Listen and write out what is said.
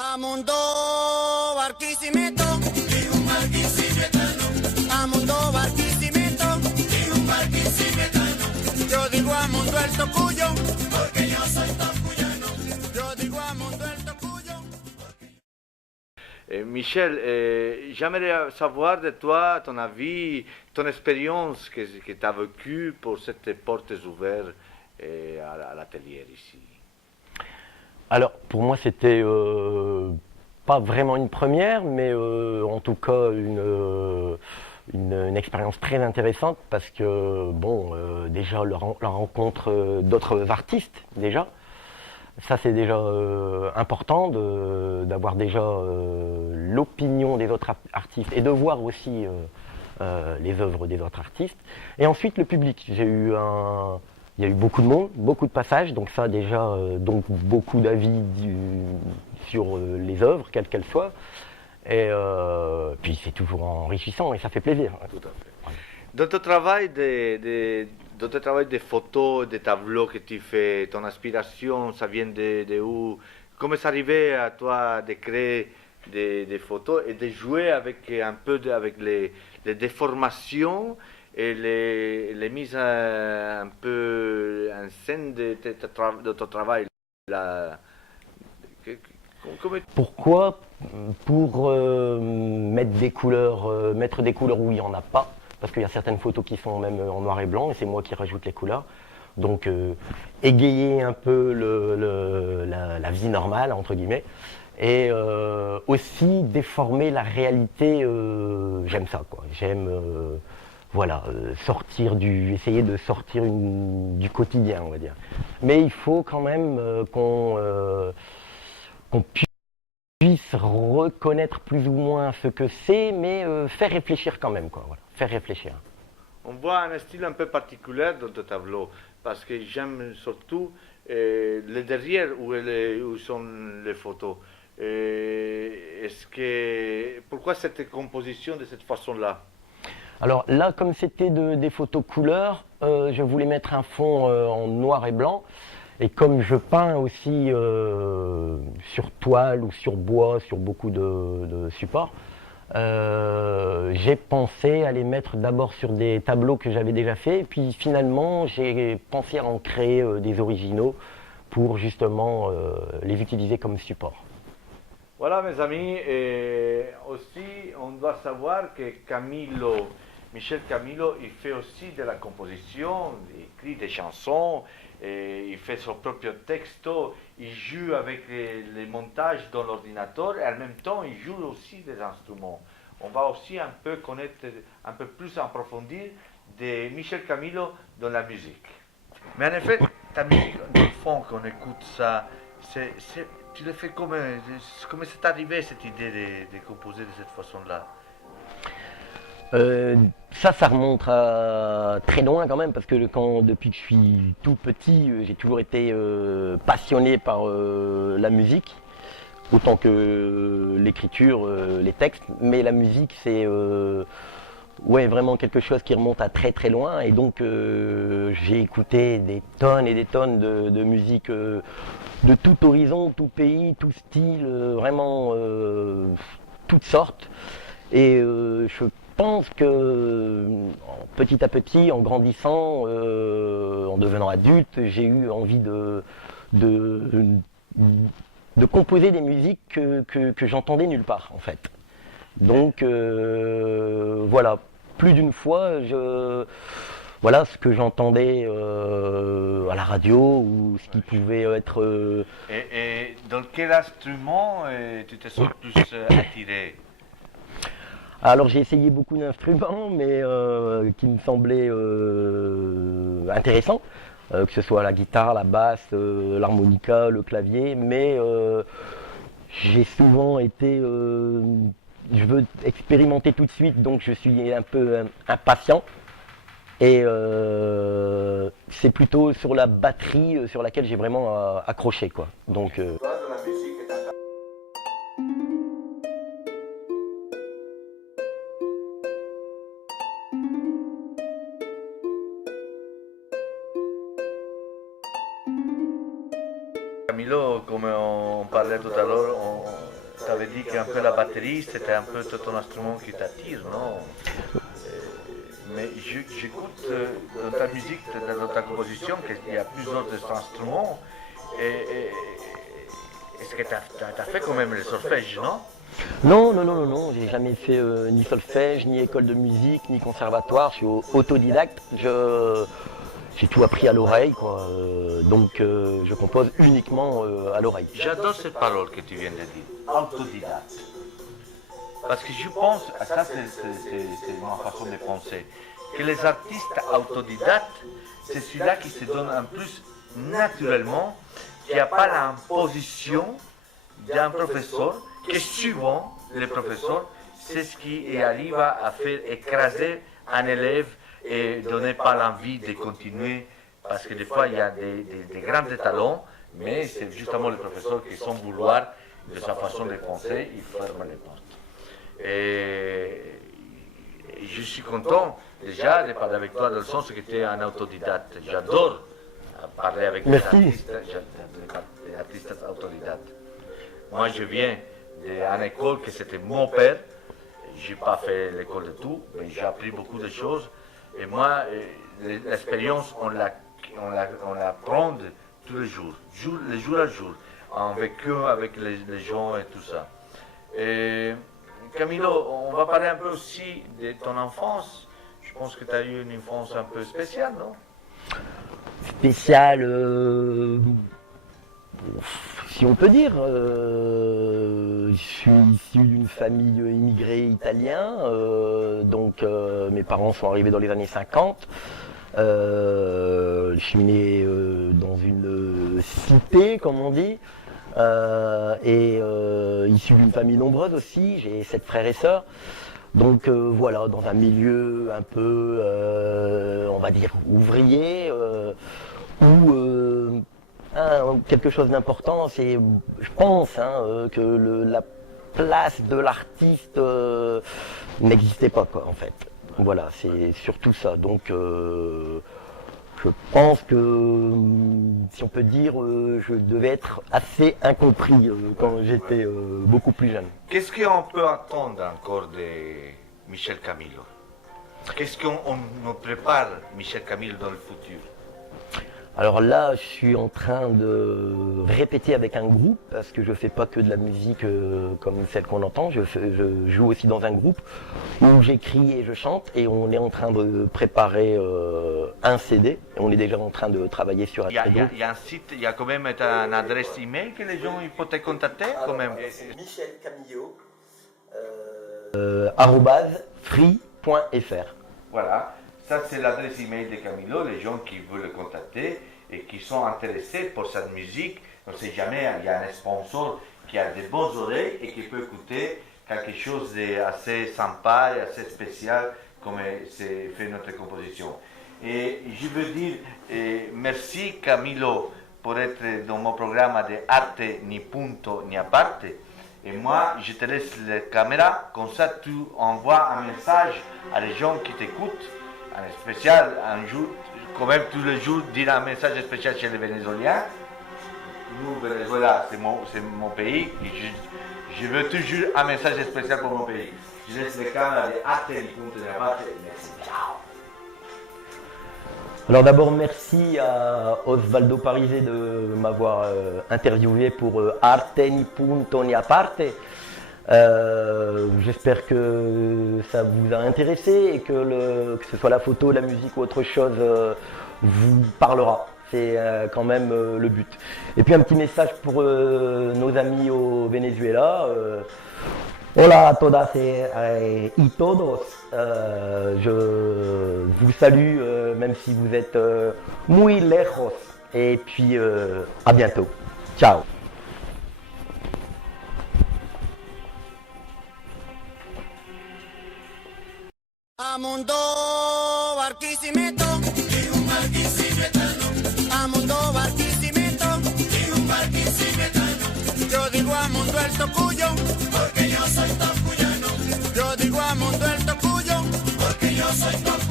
Amundo Barquisimeto, y un barquisimetano. Amundo Barquisimeto, y un barquisimetano. Yo digo Amundo el Tocuyo, porque yo soy tocuyano. Yo digo Amundo el Tocuyo. Michel, j'aimerais savoir de toi ton avis, ton expérience que tu as vécue pour cette porte ouverte à l'atelier ici. Alors, pour moi, c'était pas vraiment une première, mais en tout cas une expérience très intéressante parce que, bon, déjà la rencontre d'autres artistes, déjà. Ça, c'est déjà important d'avoir déjà l'opinion des autres artistes et de voir aussi les œuvres des autres artistes. Et ensuite, le public. Il y a eu beaucoup de monde, beaucoup de passages, donc ça déjà, donc beaucoup d'avis sur les œuvres, quelles qu'elles soient. Et puis c'est toujours enrichissant et ça fait plaisir. Tout à fait. Dans ton travail dans ton travail de photos, de tableaux que tu fais, ton inspiration, ça vient de où? Comment c'est arrivé à toi de créer des photos et de jouer avec un peu avec les déformations et les mises un peu en scène de ton travail là. Pourquoi? Pour mettre des couleurs où il n'y en a pas, parce qu'il y a certaines photos qui sont même en noir et blanc et c'est moi qui rajoute les couleurs. Donc égayer un peu la vie normale, entre guillemets, et aussi déformer la réalité, j'aime ça, quoi. J'aime voilà, essayer de sortir du quotidien, on va dire. Mais il faut quand même qu'on puisse reconnaître plus ou moins ce que c'est, mais faire réfléchir quand même, quoi. Voilà, faire réfléchir. On voit un style un peu particulier dans ton tableau, parce que j'aime surtout le derrière où sont les photos. Pourquoi cette composition de cette façon-là? Alors là, comme c'était des photos couleurs, je voulais mettre un fond en noir et blanc. Et comme je peins aussi sur toile ou sur bois, sur beaucoup de supports, j'ai pensé à les mettre d'abord sur des tableaux que j'avais déjà faits. Et puis finalement, j'ai pensé à en créer des originaux pour justement les utiliser comme support. Voilà mes amis, et aussi on doit savoir que Michel Camilo, il fait aussi de la composition, il écrit des chansons, et il fait son propre texto, il joue avec les montages dans l'ordinateur et en même temps il joue aussi des instruments. On va aussi un peu connaître, un peu plus approfondir de Michel Camilo dans la musique. Mais en effet, ta musique, dans le fond, qu'on écoute ça, tu le fais comment c'est arrivé cette idée de composer de cette façon-là? Ça remonte à très loin quand même, parce que depuis que je suis tout petit, j'ai toujours été passionné par la musique, autant que l'écriture, les textes, mais la musique c'est ouais, vraiment quelque chose qui remonte à très très loin, et donc j'ai écouté des tonnes et des tonnes de musique de tout horizon, tout pays, tout style, vraiment toutes sortes, et je pense que petit à petit, en grandissant, en devenant adulte, j'ai eu envie de composer des musiques que j'entendais nulle part, en fait. Donc voilà, plus d'une fois, voilà ce que j'entendais à la radio ou ce qui pouvait être... Et dans quel instrument tu te sens plus attiré? Alors j'ai essayé beaucoup d'instruments, mais qui me semblaient intéressants, que ce soit la guitare, la basse, l'harmonica, le clavier, mais j'ai souvent été... je veux expérimenter tout de suite, donc je suis un peu impatient. Et c'est plutôt sur la batterie sur laquelle j'ai vraiment accroché, quoi. Donc, Camilo, comme on parlait tout à l'heure, tu avais dit qu'un peu la batterie, c'était un peu ton instrument qui t'attire, non? Mais j'écoute dans ta musique, dans ta composition, qu'il y a plusieurs instruments. Est-ce que tu as fait quand même le solfège, non? Non, j'ai jamais fait ni solfège, ni école de musique, ni conservatoire, je suis autodidacte, j'ai tout appris à l'oreille, quoi. Donc je compose uniquement à l'oreille. J'adore cette parole que tu viens de dire, autodidacte. Parce que je pense, ça c'est ma façon de penser, que les artistes autodidactes, c'est celui-là qui se donne en plus naturellement, qui n'a pas l'imposition d'un professeur, que souvent les professeurs, c'est ce qui arrive à faire écraser un élève et donner pas l'envie de continuer, parce que des fois il y a des grands talents, mais c'est justement les professeurs qui sont vouloir de sa façon de penser, ils ferment les portes. Et je suis content déjà de parler avec toi dans le sens que tu es un autodidacte. J'adore parler avec des artistes autodidactes. Moi je viens d'une école que c'était mon père, je n'ai pas fait l'école de tout, mais j'ai appris beaucoup de choses. Et moi, l'expérience, on la prend tous les jours, jour à jour, en vécu avec les gens et tout ça. Et Camilo, on va parler un peu aussi de ton enfance. Je pense que tu as eu une enfance un peu spéciale, non? Spéciale, si on peut dire. Je suis issu d'une famille immigrée italien, donc mes parents sont arrivés dans les années 50. Je suis né dans une cité, comme on dit, et issu d'une famille nombreuse aussi, j'ai 7 frères et sœurs. Donc voilà, dans un milieu un peu, on va dire, ouvrier, où quelque chose d'important, c'est, je pense, que la place de l'artiste n'existait pas, quoi, en fait. Voilà, c'est surtout ça. Donc je pense que, si on peut dire, je devais être assez incompris quand j'étais beaucoup plus jeune. Qu'est-ce qu'on peut attendre encore de Michel Camilo? Qu'est-ce qu'on nous prépare, Michel Camilo, dans le futur? Alors là, je suis en train de répéter avec un groupe, parce que je ne fais pas que de la musique comme celle qu'on entend, je joue aussi dans un groupe où j'écris et je chante, et on est en train de préparer un CD, et on est déjà en train de travailler sur un CD. Il y a un site, il y a quand même une adresse email que les gens peuvent te contacter quand même. Michel Camilo, @free.fr. Voilà. Ça, c'est l'adresse email de Camilo, les gens qui veulent le contacter et qui sont intéressés pour cette musique. On ne sait jamais, il y a un sponsor qui a de bonnes oreilles et qui peut écouter quelque chose d'assez sympa et assez spécial comme c'est fait notre composition. Et je veux dire merci Camilo pour être dans mon programme de Arte ni punto ni aparte. Et moi, je te laisse la caméra, comme ça tu envoies un message à les gens qui t'écoutent. Un spécial, un jour, quand même tous les jours, dire un message spécial chez les Vénézuéliens. Nous, Venezuela, c'est mon pays, et je veux toujours un message spécial pour mon pays. Je laisse les caméras de Arte ni punto ni aparte. Merci. Ciao. Alors d'abord, merci à Osvaldo Parise de m'avoir interviewé pour Arte ni punto ni aparte. J'espère que ça vous a intéressé et que ce soit la photo, la musique ou autre chose vous parlera. C'est quand même le but. Et puis un petit message pour nos amis au Venezuela. Hola a todas y todos. Je vous salue même si vous êtes muy lejos. Et puis à bientôt. Ciao. Amundo Barquisimeto y un barquisimetano. Amundo Barquisimeto y un barquisimetano. Yo digo Amundo el Tocuyo porque yo soy tocuyano. Yo digo Amundo el Tocuyo porque yo soy tocuyano.